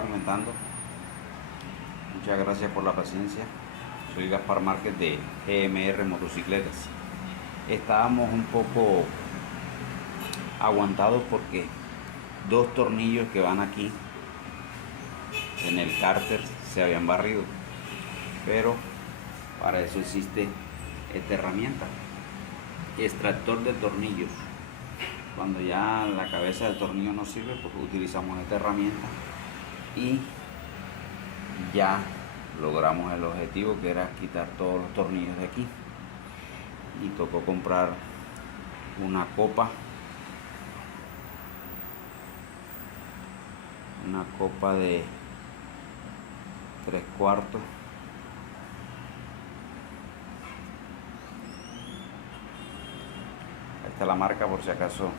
estaba comentando, muchas gracias por la paciencia. Soy Gaspar Márquez de GMR Motocicletas. Estábamos un poco aguantados porque dos tornillos que van aquí en el cárter se habían barrido, pero para eso existe esta herramienta, extractor de tornillos. Cuando ya la cabeza del tornillo no sirve, pues utilizamos esta herramienta y ya logramos el objetivo, que era quitar todos los tornillos de aquí. Y tocó comprar una copa de 3/4. Ahí está la marca por si acaso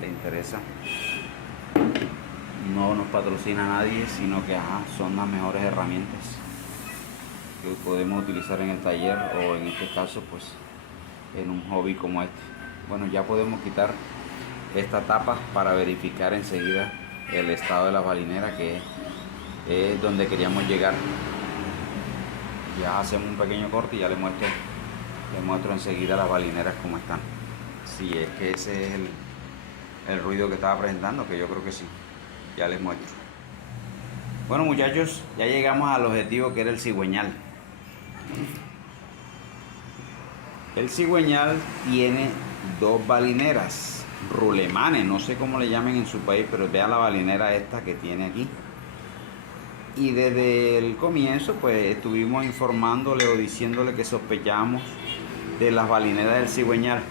le interesa. No nos patrocina nadie, sino que son las mejores herramientas que podemos utilizar en el taller, o en este caso pues en un hobby como este. Bueno, ya podemos quitar esta tapa para verificar enseguida el estado de la balinera, que es donde queríamos llegar. Ya hacemos un pequeño corte y ya les muestro enseguida las balineras como están. Si es que ese es el ruido que estaba presentando, que yo creo que sí. Ya les muestro. Bueno, muchachos, ya llegamos al objetivo, que era el cigüeñal. El cigüeñal tiene dos balineras, rulemanes, no sé cómo le llamen en su país, pero vean la balinera esta que tiene aquí. Y desde el comienzo pues estuvimos informándole o diciéndole que sospechamos de las balineras del cigüeñal.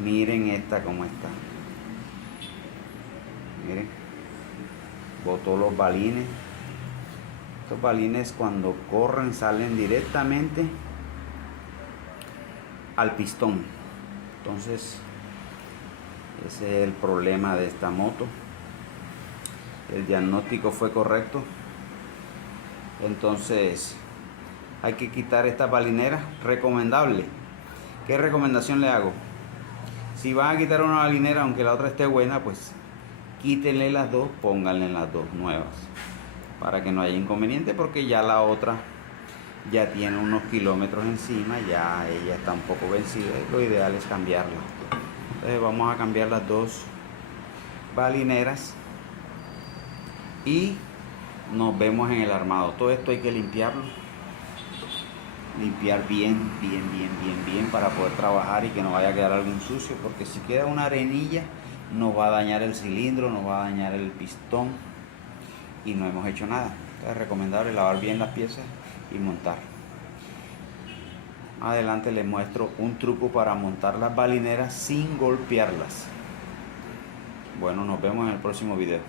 Miren esta cómo está. Miren, botó los balines. Estos balines cuando corren salen directamente al pistón. Entonces ese es el problema de esta moto. El diagnóstico fue correcto. Entonces hay que quitar estas balineras. Recomendable. ¿Qué recomendación le hago? Si van a quitar una balinera, aunque la otra esté buena, pues quítenle las dos, pónganle las dos nuevas, para que no haya inconveniente, porque ya la otra ya tiene unos kilómetros encima, ya ella está un poco vencida y lo ideal es cambiarla. Entonces vamos a cambiar las dos balineras y nos vemos en el armado. Todo esto hay que limpiarlo, limpiar bien para poder trabajar y que no vaya a quedar algo sucio, porque si queda una arenilla nos va a dañar el cilindro, nos va a dañar el pistón y no hemos hecho nada. Entonces es recomendable lavar bien las piezas y montar. Adelante les muestro un truco para montar las balineras sin golpearlas. Bueno, nos vemos en el próximo video.